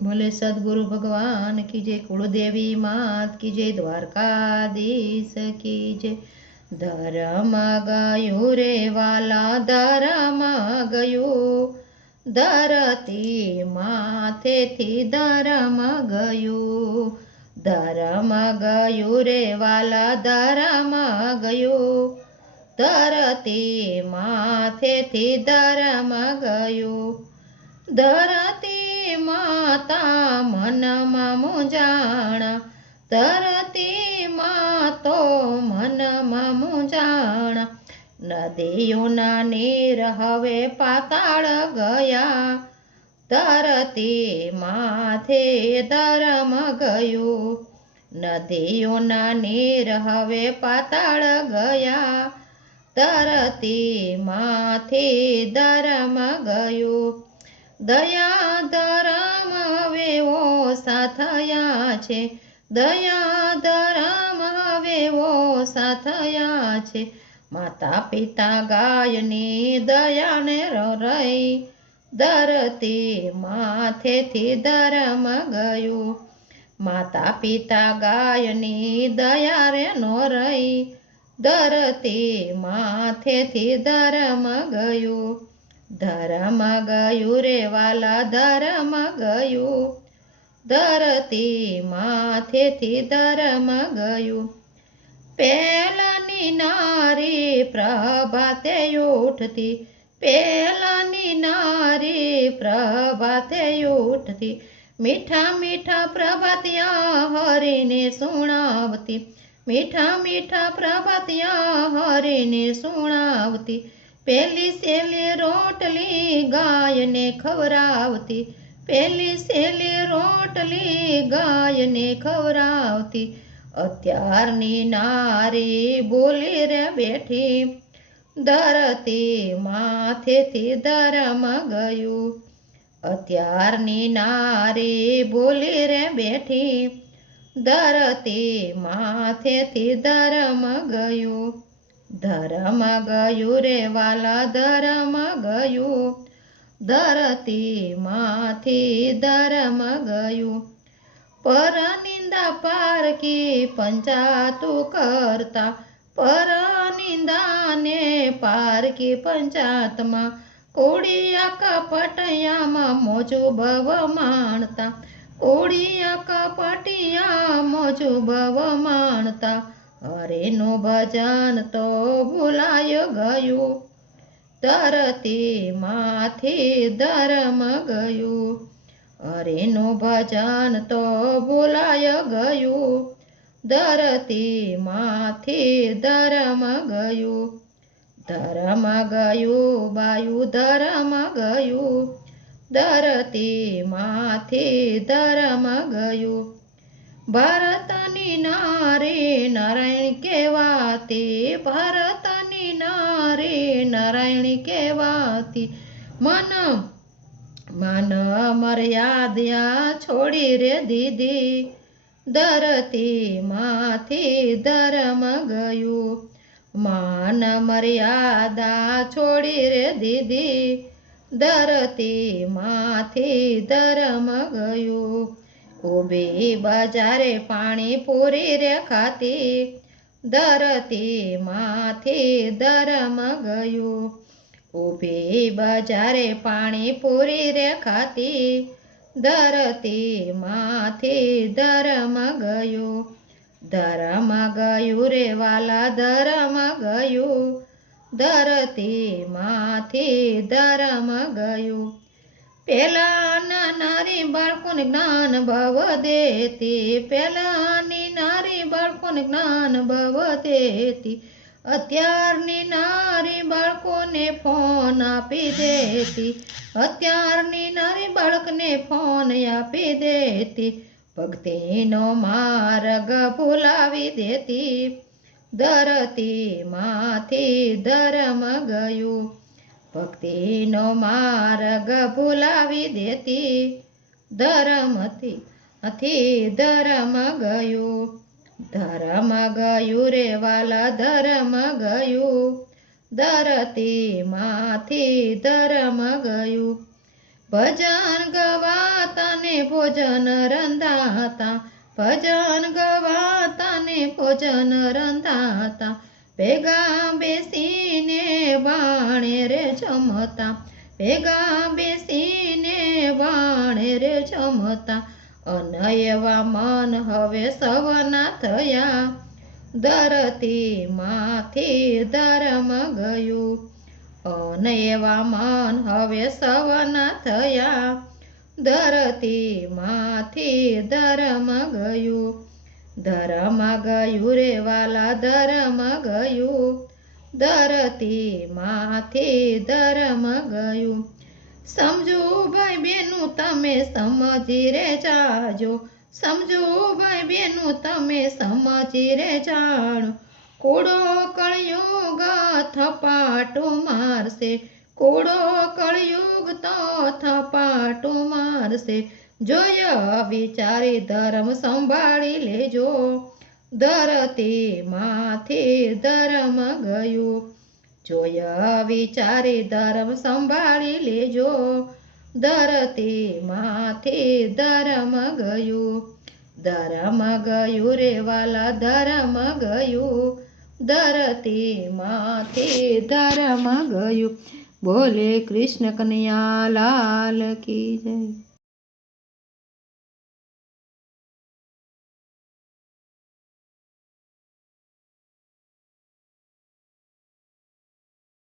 बोले सदगुरु भगवान की जय, कुलदेवी मात की जय, द्वारकाधीश की जय। धर्म गयो रे वाला धर्म गयो, धरती माथेથી ધર્મ ગયો, ધર્મ ગયો રે વાલા ધર્મ ગયો, ધરતી માથેથી ધર્મ ગયો। ધરતી માતા મનમાં મૂંઝાણા, ધરતી માતો મનમાં મૂંઝાણા। નદીઓના નીર હવે પાતાળ ગયા, ધરતી માથે ધર્મ ગયો। નદીઓના નીર હવે પાતાળ ગયા, ધરતી માથે ધર્મ ગયો। દયા ધર્મ હવે ઓછા થયા છે, દયા ધર્મ હવે ઓછા થયા છે। માતા પિતા ગાયની દયાને રહી, ધરતી માથેથી ધર્મ ગયો। માતા પિતા ગાયની દયા રે નો રહી, ધરતી માથેથી ધર્મ ગયો। ધર્મ ગયું રે વાલા ધર્મ ગયું, ધરતી માથેથી ધર્મ ગયું। પહેલાની નારી પ્રભાતે ઉઠતી, પહેલાની નારી પ્રભાતે ઉઠતી, મીઠા મીઠા પ્રભાતિયા હરીને સુણાવતી, મીઠા મીઠા પ્રભાતિયા હરીને સુણાવતી। પેલી સેલી રોટલી ગાયને ખવરાવતી, પેલી સેલી રોટલી ગાયને ખવરાવતી। અત્યારની નારી બોલી રે બેઠી, ધરતી માથેથી ધર્મ ગયું। અત્યારની નારી બોલી રે બેઠી, ધરતી માથેથી ધર્મ ગયું। ધર્મ ગયું રે વાલા ધર્મ ગયું, ધરતી માથી ધર્મ ગયું। પરનિંદા પારકી પંચાતું કરતા, પરનિંદાને પારકી પંચાતમાં, કોડિયા કપટિયામાં મોજુ ભવ માણતા, કોડિયા કપટિયા મોજુ ભવ માણતા। હરેનું ભજન તો ભૂલાય ગયું, ધરતી માથી ધર્મ ગયું। હરેનું ભજન તો ભૂલાય ગયું, ધરતી માથી ધર્મ ગયું। ધર્મ ગયું બાયું ધર્મ ગયું, ધરતી માથી ધર્મ ગયું। ભારતની નારી નારાયણ કહેવાતી, ભારતની નારી નારાયણ કહેવાતી। મન માન મર્યાદા છોડી રે દીધી, ધરતી માથી ધર્મ ગયું। માન મર્યાદા છોડી રે દીધી, ધરતી માથી ધર્મ ગયું। ઊભી બજારે પાણી પૂરી રે ખાતી, ધરતી માથી ધર્મ ગયું। ઊભી બજારે પાણી પૂરી રે ખાતી, ધરતી માથી ધર્મ ગયું। ધર્મ ગયું રે વાલા ધર્મ ગયું, ધરતી માથી ધર્મ ગયું। પેલાના નારી બાળકોને જ્ઞાન ભવ દેતી, પેલાની નારી બાળકોને જ્ઞાન ભવ દેતી। અત્યારની નારી બાળકોને ફોન આપી દેતી, અત્યારની નારી બાળકને ફોન આપી દેતી। ભક્તિનો માર્ગ ભૂલાવી દેતી, ધરતી માથી ધર્મ ગયું। ભક્તિનો માર્ગ ભૂલાવી દેતી, ધર્મથી ધર્મ ગયું। ધર્મ ગયું રે વાલા ધર્મ ગયું, ધરતી માથી ધર્મ ગયું। ભજન ગવા તને ને ભોજન રંધાતા, ભજન ગવાતા ને ભોજન રંધાતા, ભેગા બેસીને વાણે રે જમતા, ભેગા બેસીને વાણે રે જમતા, અન એવા મન હવે સવના થયા, ધરતી માંથી ધર્મ ગયું. અન એવા મન હવે સવના થયા, ધરતી માંથી ધર્મ ગયું. ધર્મ ગયું રે વાલા ધર્મ ગયું, ધરતી માંથી ધર્મ ગયું. સમજો ભાઈ બેનું તમે સમજી રે જાજો, સમજો ભાઈ બેનું તમે સમજી રે જાણો, કૂડો કળયુગ થપાટું મારશે, કૂડો કળયુગ તો થપાટું મારશે. જોય વિચારી ધર્મ સંભાળી લેજો, ધરતી માંથી ધર્મ ગયું. જોય વિચારી ધર્મ સંભાળી લેજો, ધરતી માંથી ધર્મ ગયું. ધર્મ ગયું રે વાલા ધર્મ ગયું, ધરતી માંથી ધર્મ ગયું. બોલે કૃષ્ણ કનૈયા લાલ કી જય.